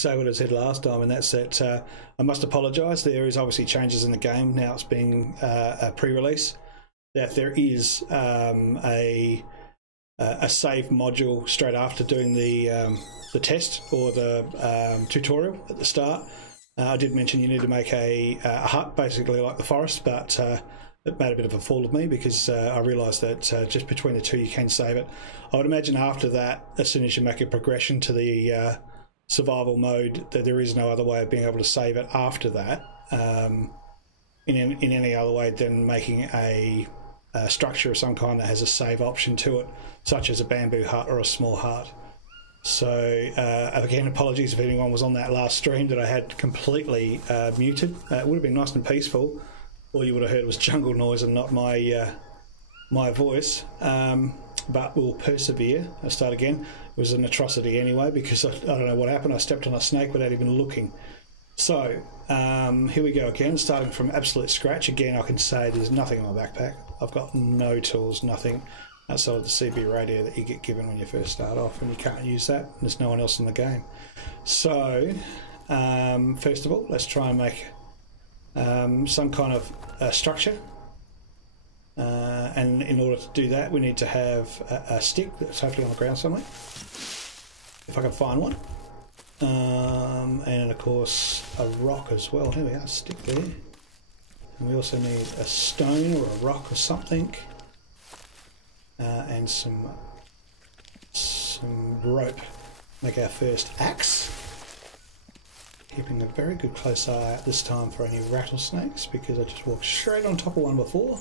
say what I said last time, and that's that I must apologise. There is obviously changes in the game now. It's being a pre-release. That there is a save module straight after doing the test or the tutorial at the start. I did mention you need to make a hut, basically like the forest, but it made a bit of a fool of me because I realised that just between the two you can save it. I would imagine after that, as soon as you make a progression to the survival mode, that there is no other way of being able to save it after that in any other way than making a structure of some kind that has a save option to it, such as a bamboo hut or a small hut. So again, apologies if anyone was on that last stream that I had completely muted. It would have been nice and peaceful. All you would have heard was jungle noise and not my my voice. But we'll persevere. I'll start again. It was an atrocity anyway because I don't know what happened. I stepped on a snake without even looking. So here we go again, starting from absolute scratch. Again, I can say there's nothing in my backpack. I've got no tools, nothing outside of the CB radio that you get given when you first start off, and you can't use that. There's no one else in the game. So first of all, let's try and make some kind of structure. And in order to do that, we need to have a stick that's hopefully on the ground somewhere, if I can find one. And of course a rock as well. Here we are, stick there. And we also need a stone or a rock or something, and some rope. Make our first axe. Keeping a very good close eye out this time for any rattlesnakes because I just walked straight on top of one before.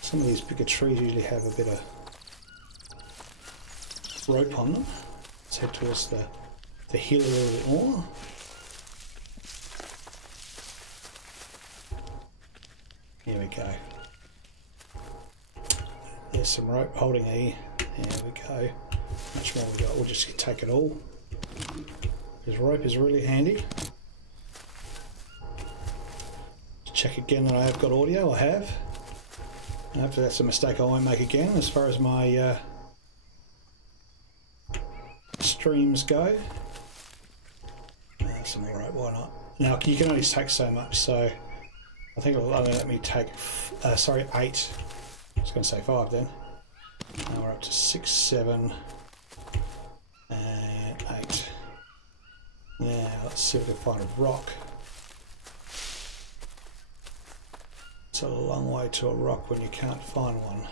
Some of these bigger trees usually have a bit of rope on them. Let's head towards the hill a little bit more. Here we go. There's some rope holding E. There we go. Much more we got. We'll just take it all. This rope is really handy. Check again that I have got audio. I have. Hopefully that's a mistake I won't make again as far as my streams go. Some more rope, why not? Now you can only take so much, so I think it'll only let me take 8. I was going to say 5 then. Now we're up to 6, 7 and 8. Now let's see if we can find a rock. It's a long way to a rock when you can't find one.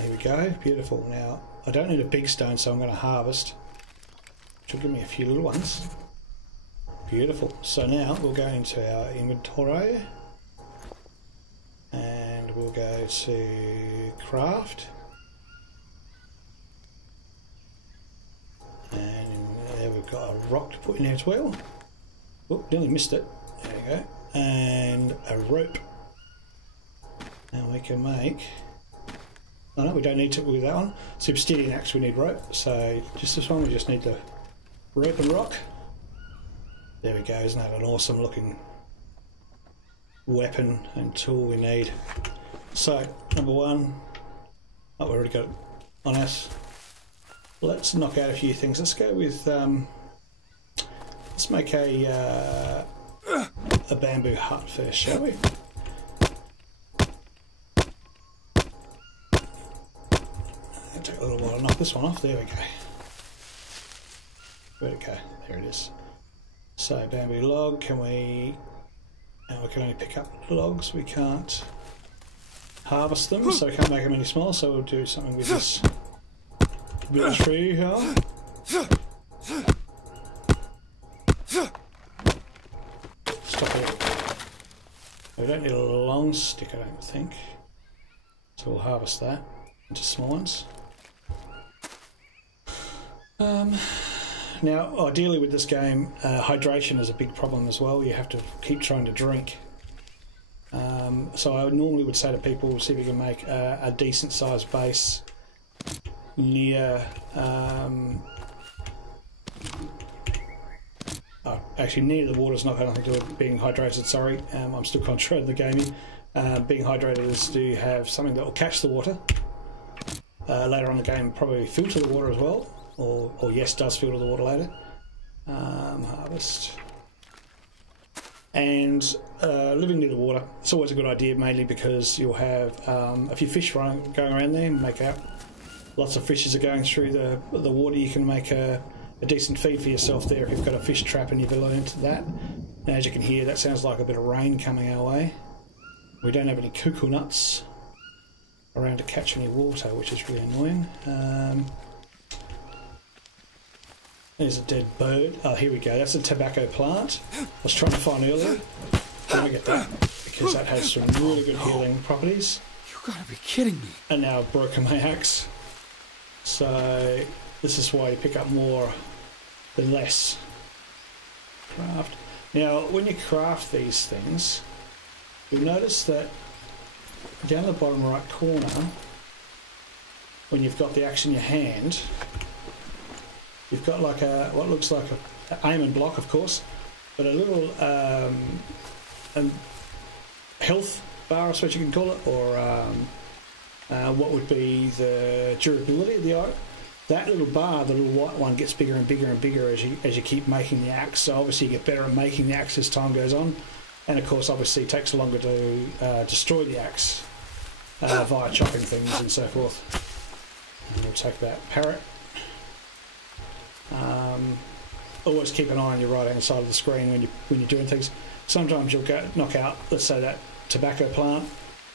Here we go, beautiful. Now I don't need a big stone, so I'm going to harvest, which will give me a few little ones. Beautiful. So now we'll go into our inventory and we'll go to craft, and there we've got a rock to put in there as well. Oh, nearly missed it. There we go. And a rope. Now we can make... Oh no, we don't need to with that one. Superstidian axe, we need rope. So just this one, we just need the rope and rock. There we go. Isn't that an awesome looking weapon and tool we need? So, number 1. Oh, we've already got it on us. Let's knock out a few things. Let's go with... let's make a bamboo hut first, shall we? It'll take a little while to knock this one off. There we go. Where'd it go? There it is. So bamboo log, can we... Now we can only pick up logs, we can't harvest them, so we can't make them any smaller, so we'll do something with this bit of tree here. Stop it. We don't need a long stick, I don't think. So we'll harvest that into small ones. Now, ideally with this game, hydration is a big problem as well. You have to keep trying to drink. So I normally would say to people, see if you can make a decent sized base near... actually near the water's not got nothing to do with being hydrated, sorry. I'm still concentrating the gaming. being hydrated is to have something that will catch the water. Later on in the game, probably filter the water as well, or yes, does filter the water later. Harvest. And living near the water, it's always a good idea, mainly because you'll have a few fish going around there and make out lots of fishes are going through the water. You can make a decent feed for yourself there if you've got a fish trap and you've learned that. Now, as you can hear, that sounds like a bit of rain coming our way. We don't have any cuckoo nuts around to catch any water, which is really annoying. There's a dead bird. Oh, here we go. That's a tobacco plant. I was trying to find earlier. Can I get that? Because that has some really good healing properties. You gotta be kidding me. And now I've broken my axe. So this is why you pick up more than less. Craft. Now, when you craft these things, you'll notice that down the bottom right corner, when you've got the axe in your hand, you've got like what looks like an aiming block, of course, but a little health bar, I suppose you can call it, or what would be the durability of the item. That little bar, the little white one, gets bigger and bigger and bigger as you keep making the axe. So obviously you get better at making the axe as time goes on, and of course obviously it takes longer to destroy the axe via chopping things and so forth. And we'll take that parrot. Always keep an eye on your right hand side of the screen when you're doing things. Sometimes you'll knock out, let's say, that tobacco plant,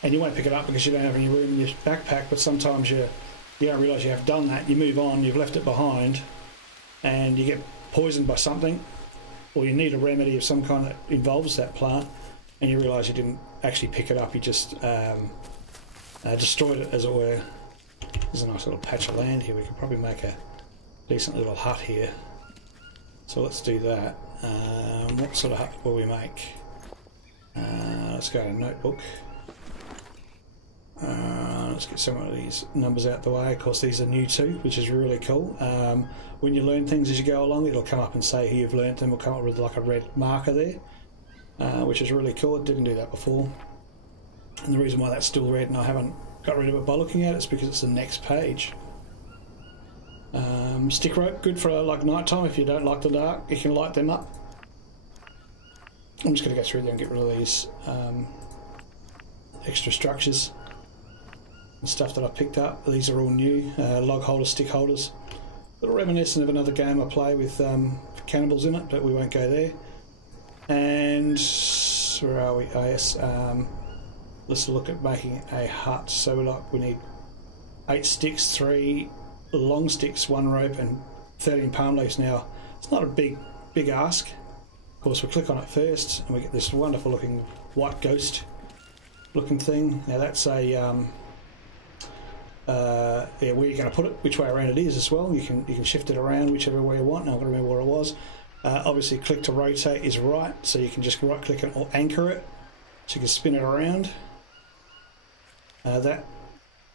and you won't pick it up because you don't have any room in your backpack, but sometimes you don't realise you have done that. You move on, you've left it behind, and you get poisoned by something, or you need a remedy of some kind that involves that plant, and you realise you didn't actually pick it up, you just destroyed it, as it were. There's a nice little patch of land here. We could probably make a decent little hut here. So let's do that. What sort of hut will we make? Let's go to notebook. Let's get some of these numbers out the way. Of course, these are new too, which is really cool. When you learn things as you go along, it'll come up and say who you've learnt them. It'll come up with like a red marker there, which is really cool. It didn't do that before. And the reason why that's still red and I haven't got rid of it by looking at it is because it's the next page. Stick rope, good for like night time. If you don't like the dark, you can light them up. I'm just going to go through there and get rid of these extra structures and stuff that I picked up. These are all new. Log holders, stick holders. A little reminiscent of another game I play with cannibals in it, but we won't go there. And where are we? Oh, yes. Let's look at making a hut. So we need 8 sticks, 3 long sticks, 1 rope, and 13 palm leaves. Now, it's not a big ask. Of course, we click on it first, and we get this wonderful looking white ghost looking thing. Now that's a where you're going to put it, which way around it is as well. You can shift it around whichever way you want. Now I've got to remember where it was. Obviously, click to rotate is right, so you can just right click it or anchor it, so you can spin it around. That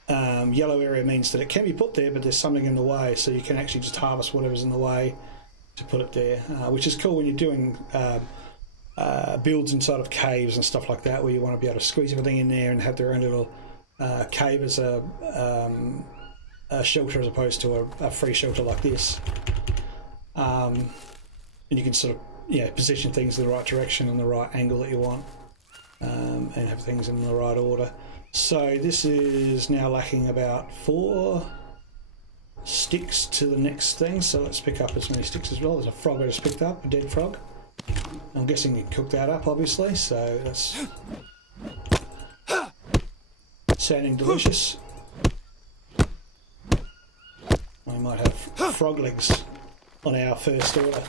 yellow area means that it can be put there, but there's something in the way, so you can actually just harvest whatever's in the way to put it there, which is cool when you're doing builds inside of caves and stuff like that, where you want to be able to squeeze everything in there and have their own little cave as a shelter, as opposed to a free shelter like this. And you can sort of position things in the right direction and the right angle that you want, and have things in the right order. So this is now lacking about 4 sticks to the next thing, so let's pick up as many sticks as well. There's a frog I just picked up, a dead frog. I'm guessing you can cook that up, obviously, so that's sounding delicious. We might have frog legs on our first order.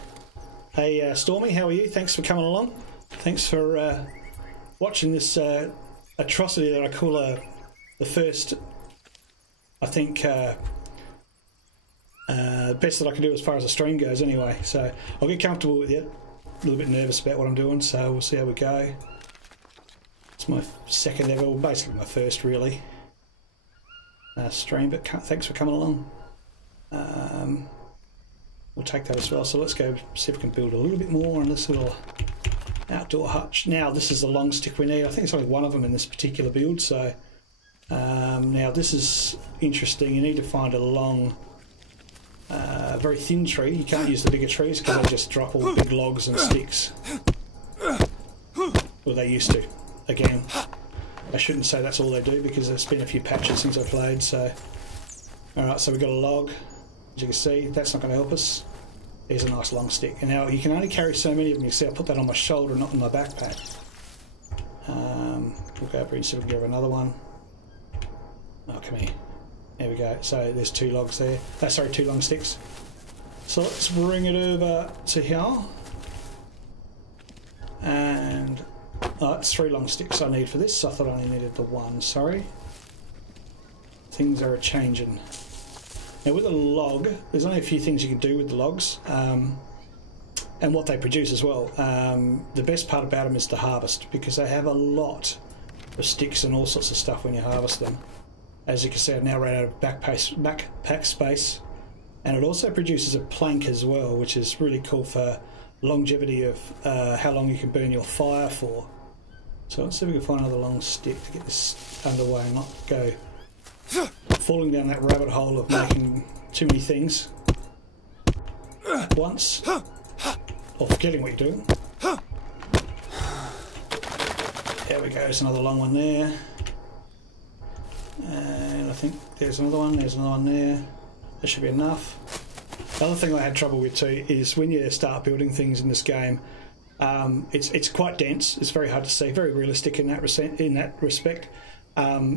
Hey Stormy, how are you? Thanks for coming along. Thanks for watching this atrocity that I call the first, I think, best that I can do as far as the stream goes anyway. So I'll get comfortable with it. A little bit nervous about what I'm doing, so we'll see how we go. It's my second ever, well, basically my first really stream, but thanks for coming along. We'll take that as well. So let's go see if we can build a little bit more on this little Outdoor hutch. Now this is the long stick we need. I think it's only one of them in this particular build. So now this is interesting. You need to find a long, very thin tree. You can't use the bigger trees because they just drop all big logs and sticks. Well, they used to. Again, I shouldn't say that's all they do because there's been a few patches since I played. So, all right. So we've got a log. As you can see, that's not going to help us. There's a nice long stick. And now you can only carry so many of them. You see, I put that on my shoulder, not on my backpack. We'll go over and see if we can get another one. Oh, come here. There we go. So there's 2 logs there. Sorry, 2 long sticks. So let's bring it over to here. And it's 3 long sticks I need for this. I thought I only needed the 1. Sorry. Things are a-changing. Now with a log, there's only a few things you can do with the logs, and what they produce as well. The best part about them is to harvest, because they have a lot of sticks and all sorts of stuff when you harvest them. As you can see, I've now run out of backpack space, and it also produces a plank as well, which is really cool for longevity of how long you can burn your fire for. So let's see if we can find another long stick to get this underway and not go falling down that rabbit hole of making too many things at once, or forgetting what you're doing. There we go, there's another long one there. And I think there's another one there. That should be enough. The other thing I had trouble with too is when you start building things in this game, it's quite dense, it's very hard to see, very realistic in that respect.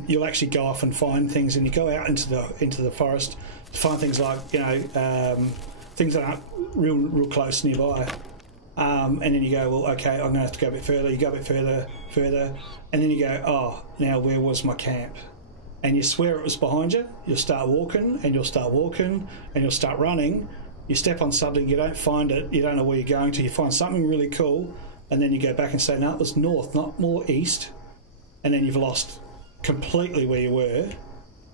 You'll actually go off and find things, and you go out into the forest to find things like, you know, things that aren't real close nearby, and then you go, well, okay, I'm going to have to go a bit further. You go a bit further, and then you go, oh, now where was my camp? And you swear it was behind you. You'll start walking, and you'll start walking, and you'll start running. You step on something, you don't find it, you don't know where you're going to. You find something really cool, and then you go back and say, no, it was north, not more east, and then you've lost completely where you were.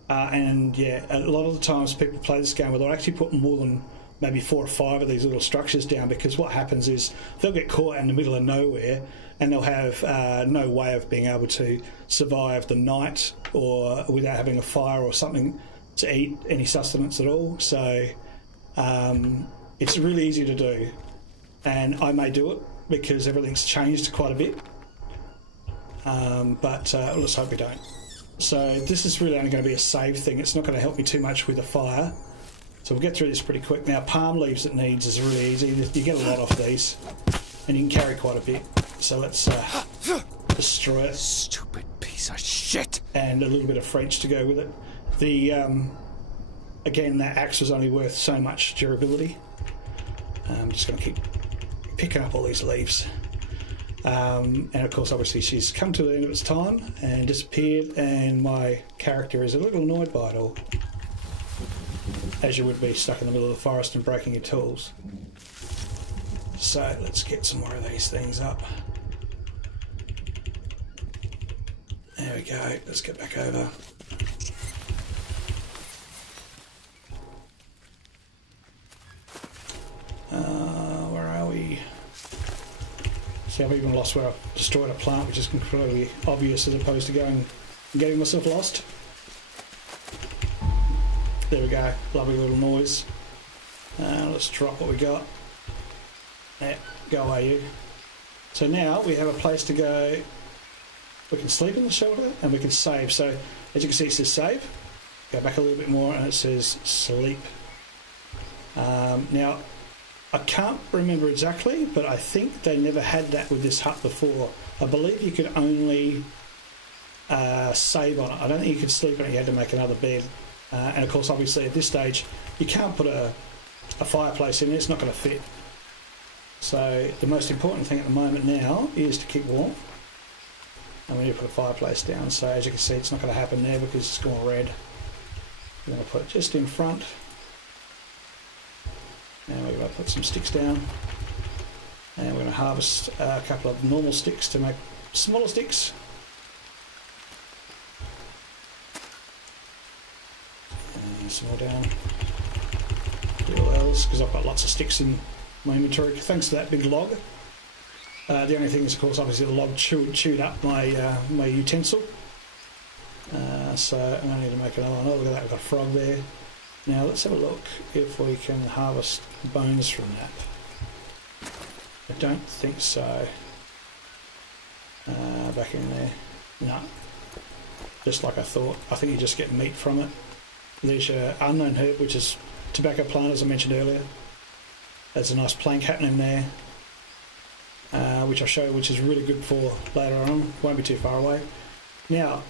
And yeah, a lot of the times people play this game where they'll actually put more than maybe 4 or 5 of these little structures down, because what happens is they'll get caught in the middle of nowhere, and they'll have no way of being able to survive the night or without having a fire or something to eat, any sustenance at all. So it's really easy to do, and I may do it because everything's changed quite a bit, but let's hope we don't. So this is really only going to be a save thing. It's not going to help me too much with the fire, so we'll get through this pretty quick. Now, palm leaves it needs is really easy. You get a lot off these, and you can carry quite a bit. So let's destroy it. Stupid piece of shit. And a little bit of French to go with it. The again, that axe was only worth so much durability. I'm just going to keep picking up all these leaves. And of course, obviously, she's come to the end of its time and disappeared, and my character is a little annoyed by it all, as you would be stuck in the middle of the forest and breaking your tools. So let's get some more of these things up. There we go. Let's get back over. Where are we? See, I've even lost where I destroyed a plant, which is completely obvious, as opposed to going and getting myself lost. There we go. Lovely little noise. Let's drop what we got. Yeah, go away, you. So now we have a place to go. We can sleep in the shelter and we can save. So as you can see, it says save. Go back a little bit more and it says sleep. Now, I can't remember exactly, but I think they never had that with this hut before. I believe you could only save on it. I don't think you could sleep on it. You had to make another bed. And of course, obviously, at this stage, you can't put a fireplace in there. It's not going to fit. So the most important thing at the moment now is to keep warm. And we need to put a fireplace down. So as you can see, it's not going to happen there because it's gone red. We're going to put it just in front. Now we're going to put some sticks down. And we're going to harvest a couple of normal sticks to make smaller sticks. And some more down. Do all else, because I've got lots of sticks in my inventory thanks to that big log. The only thing is, of course, obviously the log chewed up my my utensil. So I'm going to need to make another one. Oh, look at that, we've got a frog there. Now let's have a look if we can harvest bones from that. I don't think so. Back in there. No. Just like I thought. I think you just get meat from it. There's your unknown herb, which is tobacco plant, as I mentioned earlier. There's a nice plank happening there, which I'll show you, which is really good for later on. Won't be too far away. Now,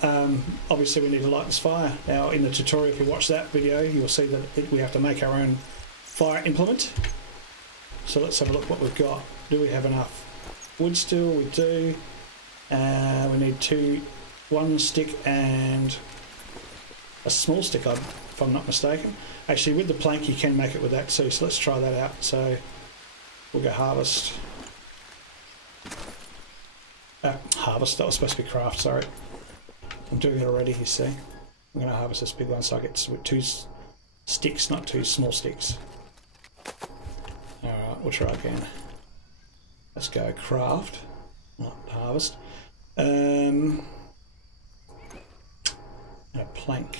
obviously we need to light this fire. Now, in the tutorial, if you watch that video, you'll see that we have to make our own fire implement. So let's have a look what we've got. Do we have enough wood still? We do. We need one stick and a small stick, if I'm not mistaken. Actually, with the plank, you can make it with that too, so let's try that out. So we'll go harvest. Harvest, that was supposed to be craft, sorry. I'm doing it already, you see. I'm going to harvest this big one so I get 2 sticks, not 2 small sticks. Alright, we'll try again. Let's go craft, not harvest. And a plank.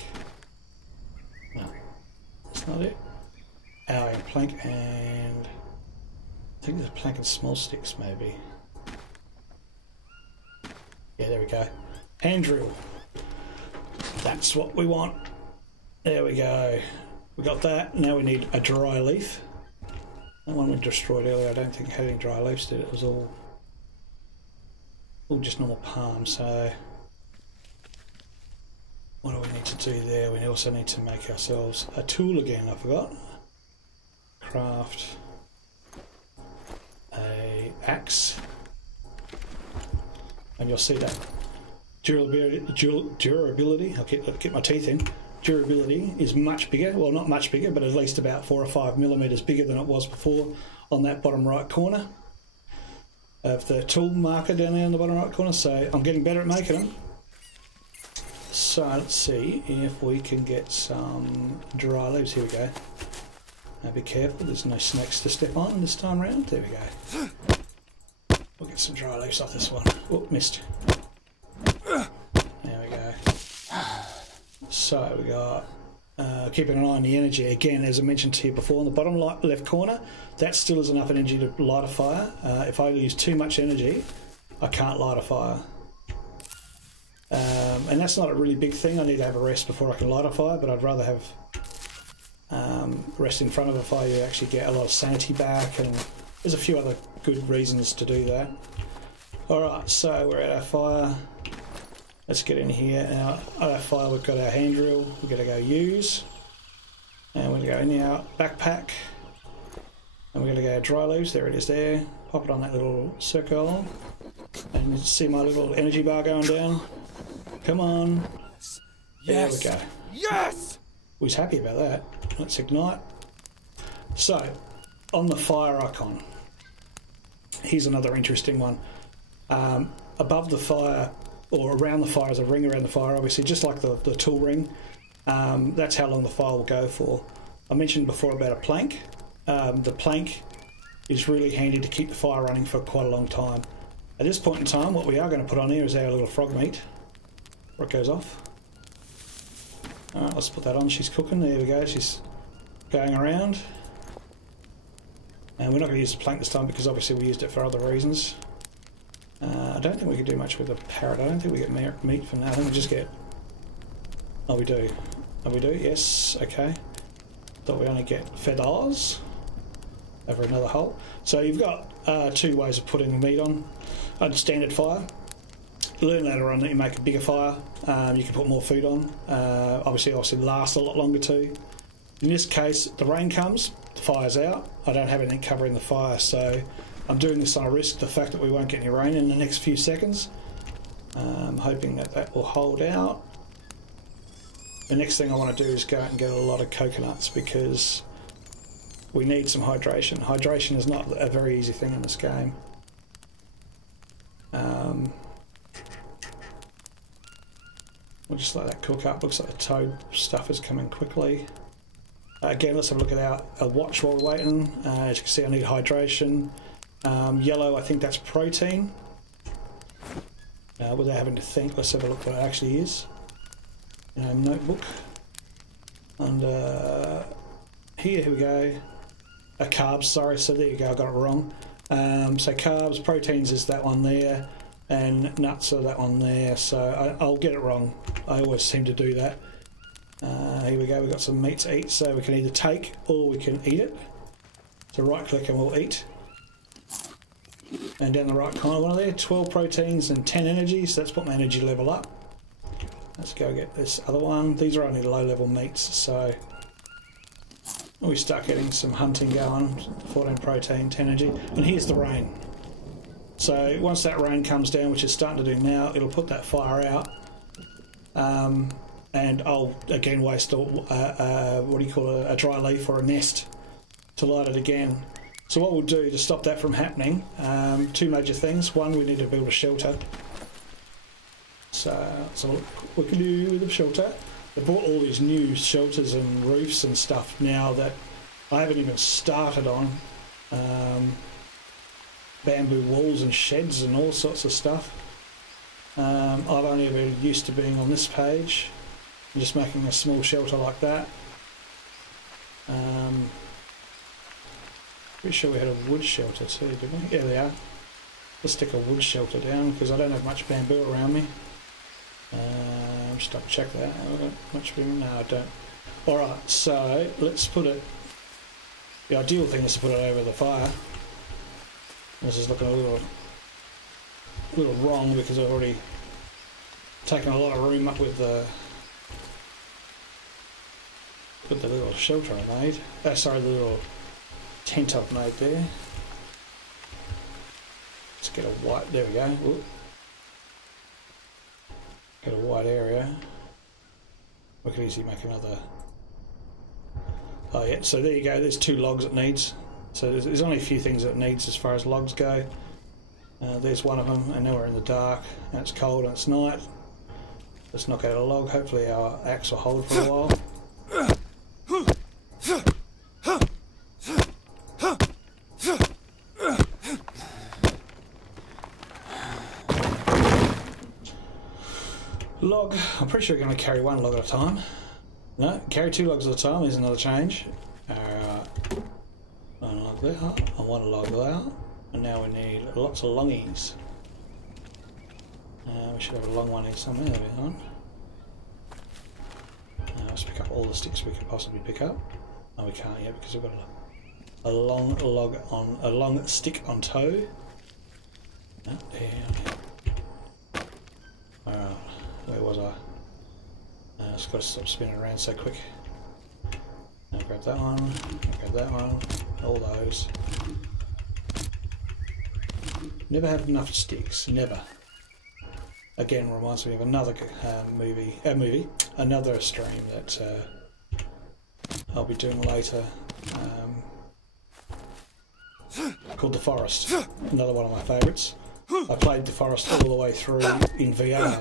No, that's not it. Oh, a plank and... I think there's a plank and small sticks maybe. Yeah, there we go. Hand drill. That's what we want. There we go. We got that. Now we need a dry leaf. That one we destroyed earlier. I don't think it had any dry leaves, did it? It was all just normal palm. So what do we need to do there? We also need to make ourselves a tool again. I forgot. Craft a axe. And you'll see that durability, I'll get my teeth in, durability is much bigger, well not much bigger, but at least about 4 or 5 millimeters bigger than it was before on that bottom right corner of the tool marker down there on the bottom right corner. So I'm getting better at making them. So let's see if we can get some dry leaves. Here we go. Now be careful, there's no snakes to step on this time round. There we go. We'll get some dry leaves off this one. Oh, missed. There we go. So we got keeping an eye on the energy. Again, as I mentioned to you before, in the bottom left corner, that still is enough energy to light a fire. If I use too much energy, I can't light a fire. And that's not a really big thing. I need to have a rest before I can light a fire, but I'd rather have rest in front of a fire. You actually get a lot of sanity back, and there's a few other good reasons to do that. Alright, so we're at our fire. Let's get in here. Now, at our fire, we've got our hand drill. We're going to go use. And we're going to go in our backpack. And we're going to go dry leaves. There it is there. Pop it on that little circle. And you see my little energy bar going down. Come on. Yes. There we go. Yes! We was happy about that. Let's ignite. So, on the fire icon, here's another interesting one. Above the fire, or around the fire, is a ring around the fire, obviously, just like the tool ring. That's how long the fire will go for. I mentioned before about a plank. The plank is really handy to keep the fire running for quite a long time. At this point in time, what we are going to put on here is our little frog meat. Where it goes off. Alright, let's put that on. She's cooking. There we go. She's going around. And we're not going to use the plank this time because obviously we used it for other reasons. I don't think we can do much with a parrot. I don't think we get meat from that. I think we just get... Oh, we do. Oh, we do? Yes. Okay. Thought we only get feathers over another hole. So you've got 2 ways of putting the meat on. A standard fire. Learn later on that you make a bigger fire. You can put more food on. Obviously lasts a lot longer too. In this case, the rain comes, the fire's out. I don't have anything covering the fire, so I'm doing this on a risk, the fact that we won't get any rain in the next few seconds. I'm hoping that that will hold out. The next thing I want to do is go out and get a lot of coconuts because we need some hydration. Hydration is not a very easy thing in this game. We'll just let that cook up. Looks like the toad stuff is coming quickly. Again, let's have a look at our watch while we're waiting. As you can see, I need hydration. Yellow, I think that's protein. Without having to think, let's have a look what it actually is. Notebook. And here we go. Carbs, sorry, so there you go, I got it wrong. So carbs, proteins is that one there, and nuts are that one there, so I'll get it wrong. I always seem to do that. Here we go, we've got some meat to eat, so we can either take or we can eat it. So right click and we'll eat. And down the right corner one there, 12 proteins and 10 energy, so that's put my energy level up. Let's go get this other one. These are only low level meats, so we start getting some hunting going. 14 protein, 10 energy. And here's the rain. So once that rain comes down, which is starting to do now, it'll put that fire out. And I'll again waste a dry leaf or a nest to light it again. So what we'll do to stop that from happening, two major things. One, we need to build a shelter. So what we can do with the shelter. They brought all these new shelters and roofs and stuff now that I haven't even started on. Bamboo walls and sheds and all sorts of stuff. I've only ever used to being on this page, and just making a small shelter like that. Pretty sure we had a wood shelter too, didn't we? Yeah, they are. Let's stick a wood shelter down because I don't have much bamboo around me. Just double check that. I've got much bamboo. No, I don't. Alright, so let's put it. The ideal thing is to put it over the fire. This is looking a little wrong because I've already taken a lot of room up with the little shelter I made. Sorry, the little tent I've made there. Let's get a white. There we go. Ooh. Get a white area. We could easily make another. Oh yeah. So there you go. There's 2 logs it needs. So there's only a few things it needs as far as logs go. There's one of them, and now we're in the dark, and it's cold and it's night. Let's knock out a log. Hopefully our axe will hold for a while. Log. I'm pretty sure we're going to carry 1 log at a time. No, carry 2 logs at a time. There's another change. One log there, and 1 log there. And now we need lots of longies. We should have a long one here somewhere. There we go. Let's pick up all the sticks we could possibly pick up. No, we can't yet because we've got a long log on a long stick on tow. Oh, there. Alright, where was I? Just got to stop spinning around so quick. Grab that one. Grab that one. All those. Never have enough sticks. Never. Again, reminds me of another another stream that I'll be doing later, called The Forest. Another one of my favourites. I played The Forest all the way through in VR,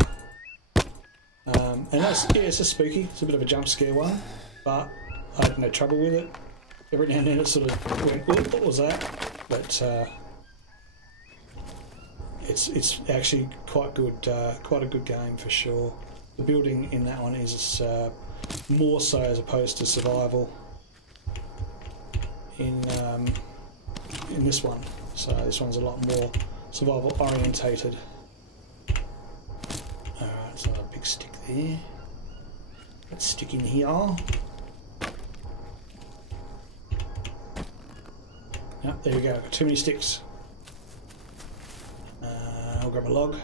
and it's a spooky. It's a bit of a jump scare one, but I had no trouble with it. Every now and then it sort of went, "Ooh, what was that?" But it's actually quite a good game for sure. The building in that one is more so as opposed to survival in this one. So this one's a lot more survival orientated. Alright, it's another big stick there. Let's stick in here. Yep, there we go. Got too many sticks. I'll grab a log.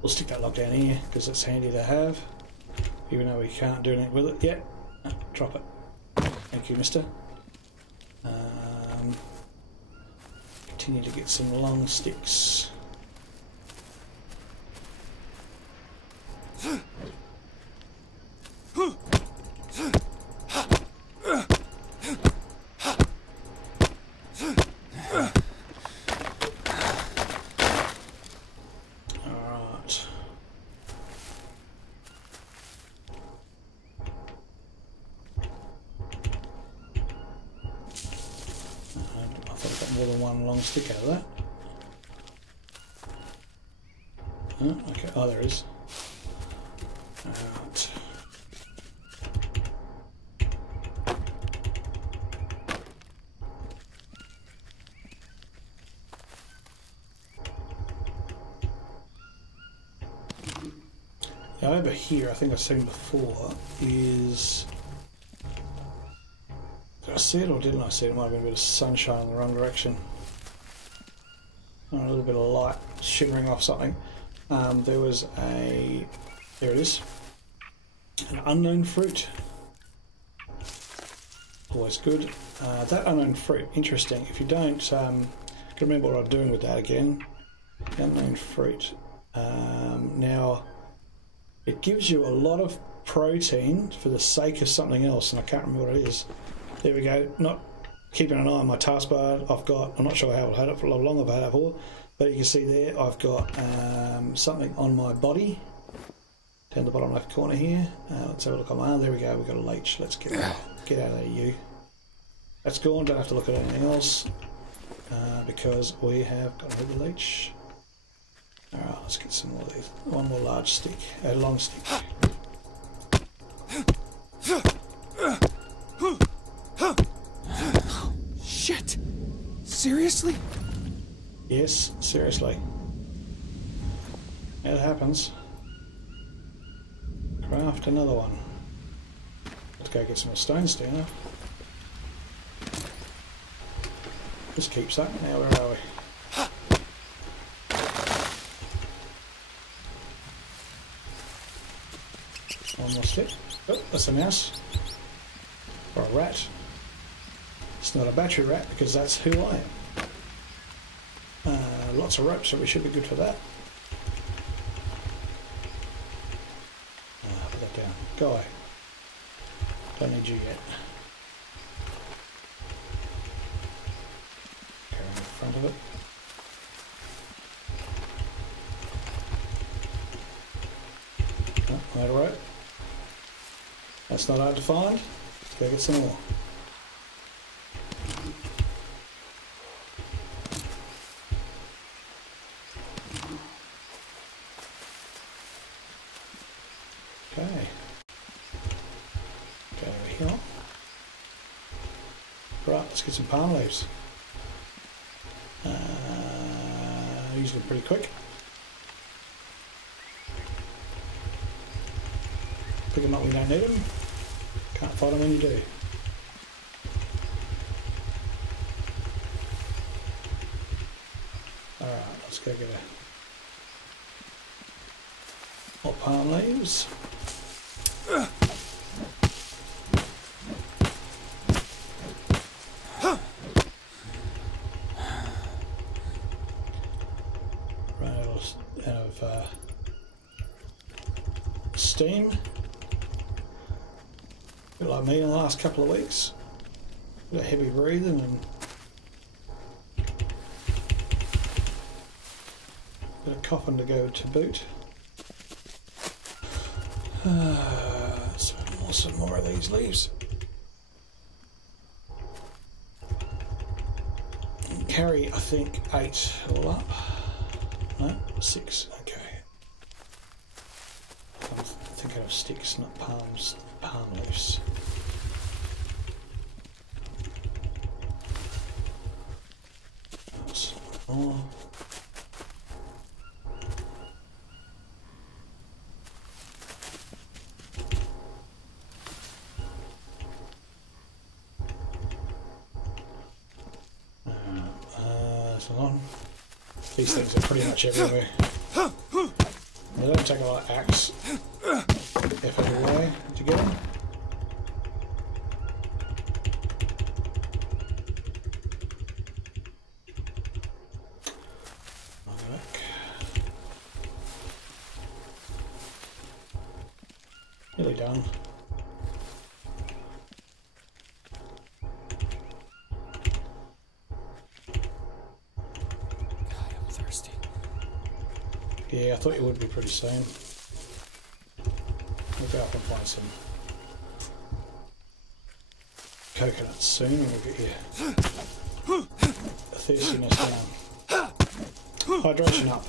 We'll stick that log down here because it's handy to have, even though we can't do anything with it yet. No, drop it. Thank you, mister. Continue to get some long sticks. more than one long stick out of that. Oh, okay, oh there is. Right. Now over here, I think I've seen before, is... Did I see it or didn't I see it? It might have been a bit of sunshine in the wrong direction. Oh, a little bit of light shimmering off something. There was a... There it is. An unknown fruit. Always good. That unknown fruit, interesting. If you don't... can remember what I'm doing with that again. The unknown fruit. Now... It gives you a lot of protein for the sake of something else, and I can't remember what it is. There we go. Not keeping an eye on my taskbar. I've got, I'm not sure how I've had it for how long I've had it for, but you can see there I've got something on my body down the bottom left corner here. Let's have a look on my arm. There we go. We've got a leech. Let's get out of there, you. That's gone. Don't have to look at anything else because we have got another leech. Alright, let's get some more of these. One more large stick, a long stick. Shit! Seriously? Yes, seriously. It happens. Craft another one. Let's go get some more stone now. This keeps up. Now where are we? One more stick. Oh, that's a mouse. Or a rat. It's not a battery rat because that's who I am. Lots of rope, so we should be good for that. Put that down. Guy. Don't need you yet. Carry on the front of it. Oh, that rope. That's not hard to find. Let's go get some more. Okay. Go over here. Right, let's get some palm leaves. Use them pretty quick. Pick them up when you don't need them. Can't find them when you do. Alright, let's go get more palm leaves. Run out of steam. A bit like me in the last couple of weeks. A bit of heavy breathing and a bit of coughing to go to boot. Some more of these leaves. Carry, I think, 8 all up. No, 6. Okay. I'm thinking of sticks, not palms. Palm leaves. That's more. These things are pretty much everywhere. They don't take a lot of axe effort away to get them. Nearly done. Yeah, I thought you would be pretty soon. We'll go up and find some coconuts soon and we'll get you thirstiness down. Hydration up.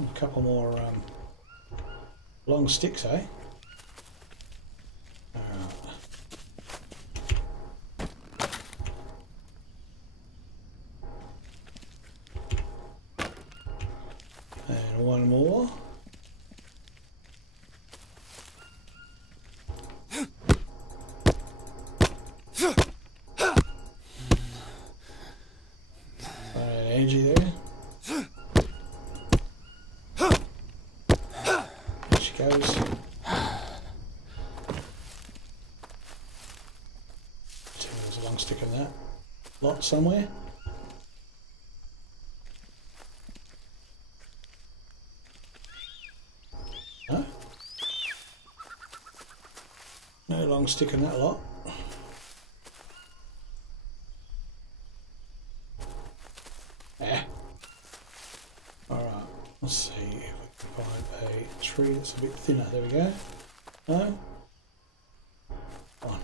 A couple more long sticks, eh? And one more. Energy there. There she goes. There's a long stick in that lot somewhere. No? No long stick in that lot. Alright, let's see if we can find a tree that's a bit thinner. There we go. No? One.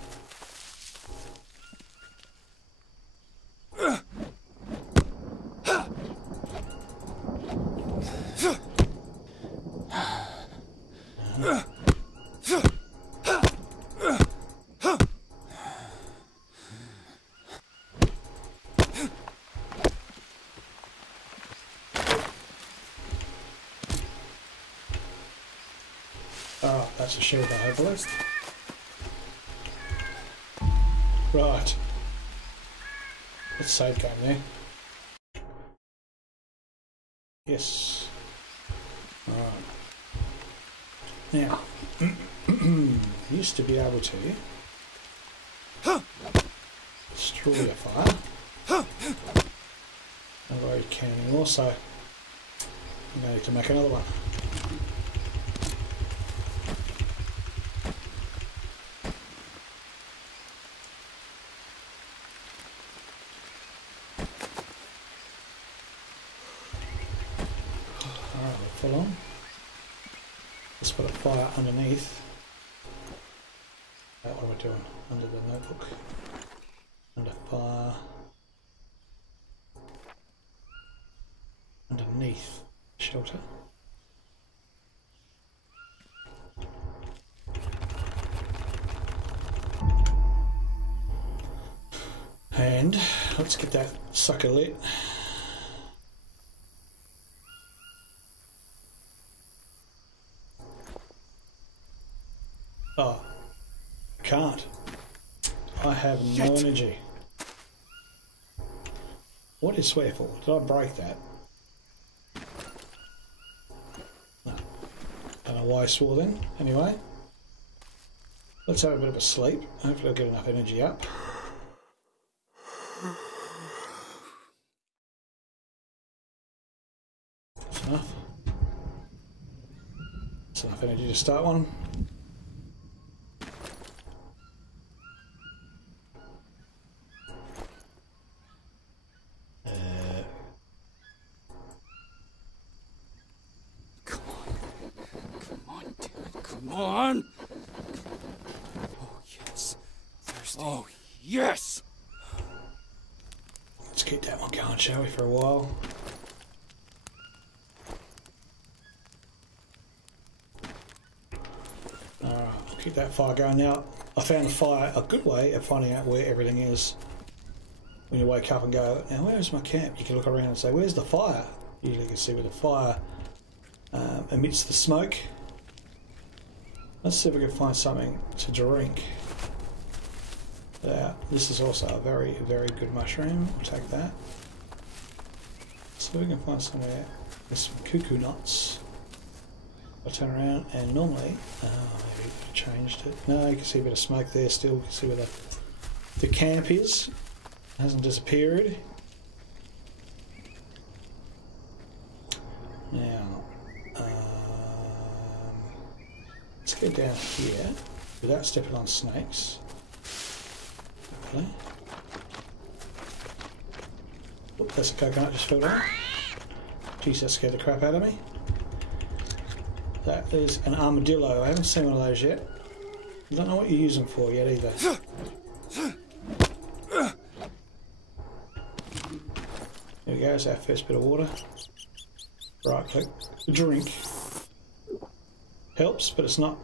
Oh, that's a shield, I believe. Right. Let's save game there. Yes. Alright. Now, used to be able to destroy a fire. Not very keen anymore, so I'm going to need to make another one. Full on. Let's put a fire underneath. What am I doing? Under the notebook. Under fire. Underneath shelter. And let's get that sucker lit. Oh, I can't. I have no energy. What is swear for? Did I break that? No. Don't know why I swore then. Anyway, let's have a bit of a sleep. Hopefully I'll get enough energy up. That's enough. That's enough energy to start one. Come on! Oh, yes. Thirsty. Oh, yes! Let's keep that one going, shall we, for a while? Alright, I'll keep that fire going. Now, I found a good way of finding out where everything is. When you wake up and go, now where is my camp? You can look around and say, where's the fire? Usually you can see where the fire emits the smoke. Let's see if we can find something to drink. This is also a very, very good mushroom. We'll take that. So we can find somewhere with some cuckoo nuts. I'll turn around and normally, maybe I changed it. No, you can see a bit of smoke there still. You can see where the camp is. It hasn't disappeared. Now, let's go down here without stepping on snakes. Okay. Oop, that's a coconut just fell down. Jeez, that scared the crap out of me. That is an armadillo. I haven't seen one of those yet. I don't know what you use them for yet either. There we go, it's our first bit of water. Right click. Drink. Helps, but it's not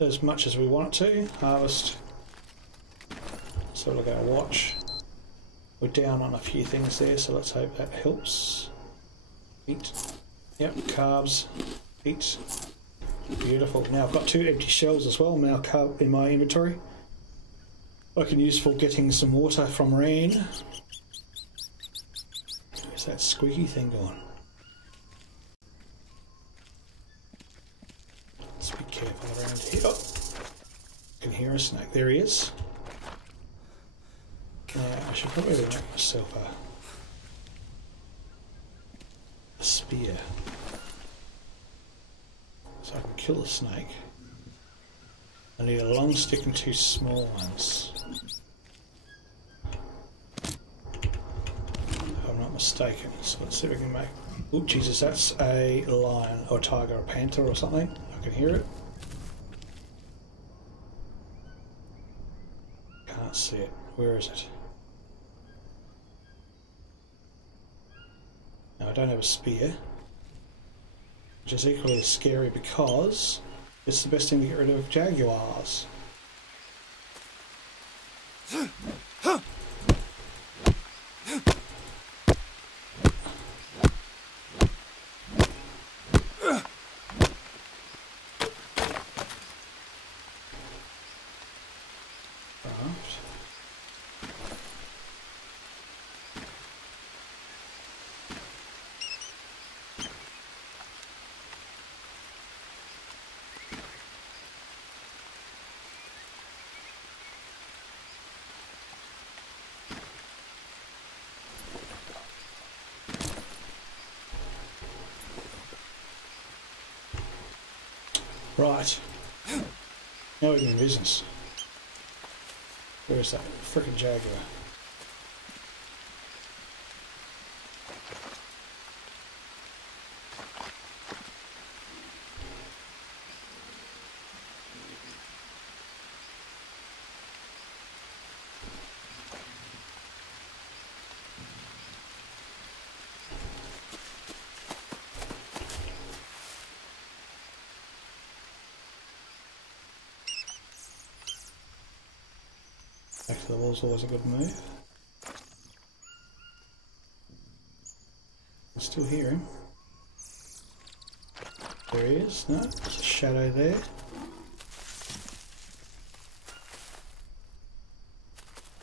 as much as we want it to. Harvest. So look at our watch. We're down on a few things there, so let's hope that helps. Eat. Yep, carbs. Eat. Beautiful. Now I've got 2 empty shells as well now in my inventory. I can use for getting some water from rain. Where's that squeaky thing going? Let's be careful around here. Oh, I can hear a snake. There he is. Now I should probably make myself a spear. So I can kill the snake. I need a long stick and 2 small ones. If I'm not mistaken. So let's see if we can make... Oh Jesus, that's a lion or tiger or panther or something. I can hear it. Can't see it. Where is it? Now I don't have a spear. Which is equally as scary because it's the best thing to get rid of jaguars. Right. Now we're in business. Where's that frickin' jaguar? Back to the wall's always a good move. I still hear him. There he is. No, there's a shadow there.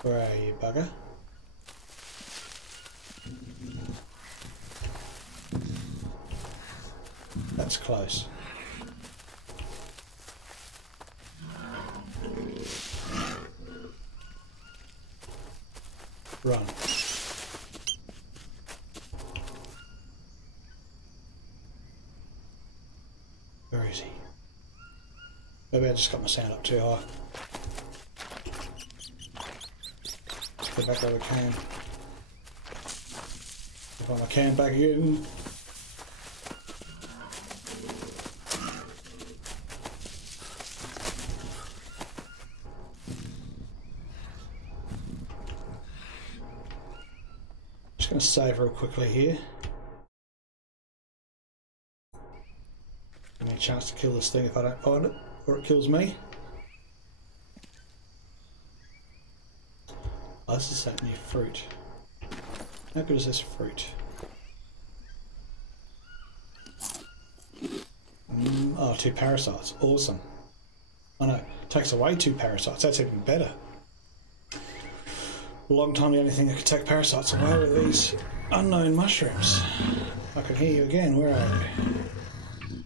Where are you, bugger? That's close. Run. Where is he? Maybe I just got my sound up too high. Get back over can. Find my can back again. Just going to save real quickly here. Give me a chance to kill this thing if I don't find it, or it kills me. Oh, this is that new fruit. How good is this fruit? Oh, 2 parasites. Awesome. Oh no, it takes away 2 parasites. That's even better. A long time the only thing that could take parasites away are these unknown mushrooms. I can hear you again. Where are you?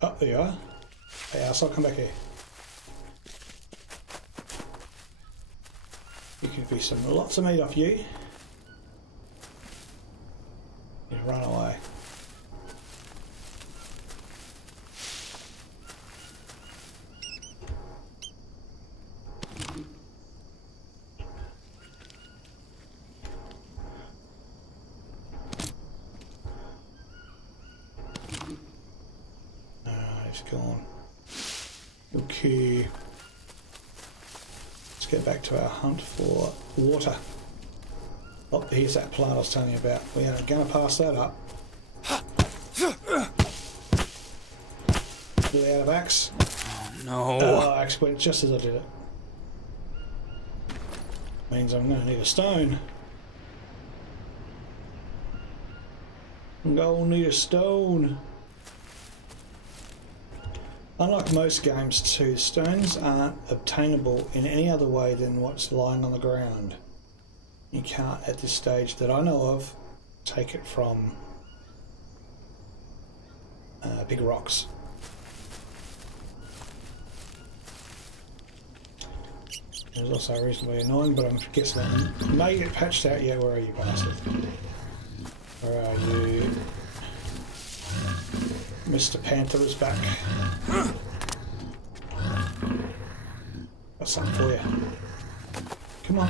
Oh, there you are. Hey, I'll come back here. You can be some lots of meat off you. Just run away. gone. Okay. Let's get back to our hunt for water. Oh, here's that plant I was telling you about. We are going to pass that up. Really out of axe. No. Oh, axe went just as I did it. Means I'm going to need a stone. I'm going to need a stone. Unlike most games too, stones aren't obtainable in any other way than what's lying on the ground. You can't, at this stage that I know of, take it from big rocks. It was also reasonably annoying, but I'm guessing that may get patched out. Yeah, where are you, bastard? Where are you? Mr. Panther is back. Got something for you. Come on.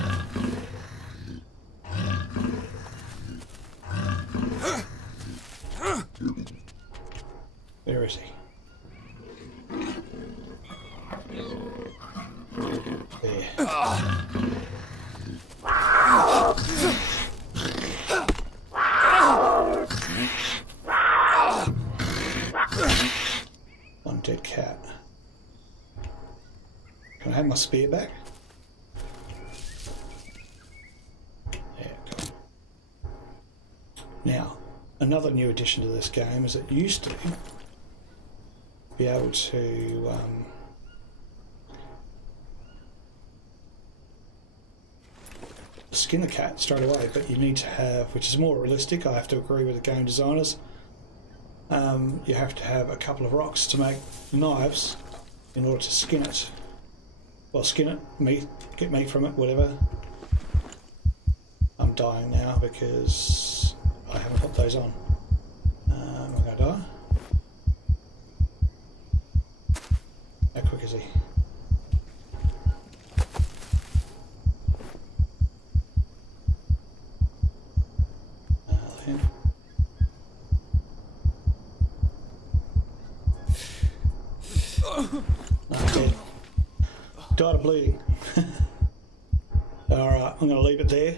Where is he? There. One dead cat. Can I have my spear back? Yeah, cool. Now, another new addition to this game is it used to be able to skin the cat straight away, but you need to have, which is more realistic, I have to agree with the game designers, you have to have a couple of rocks to make knives in order to skin it. Well, skin it, meat, get meat from it, whatever. I'm dying now because I haven't got those on. Am I going to die? How quick is he? Died of bleeding. Alright, I'm going to leave it there.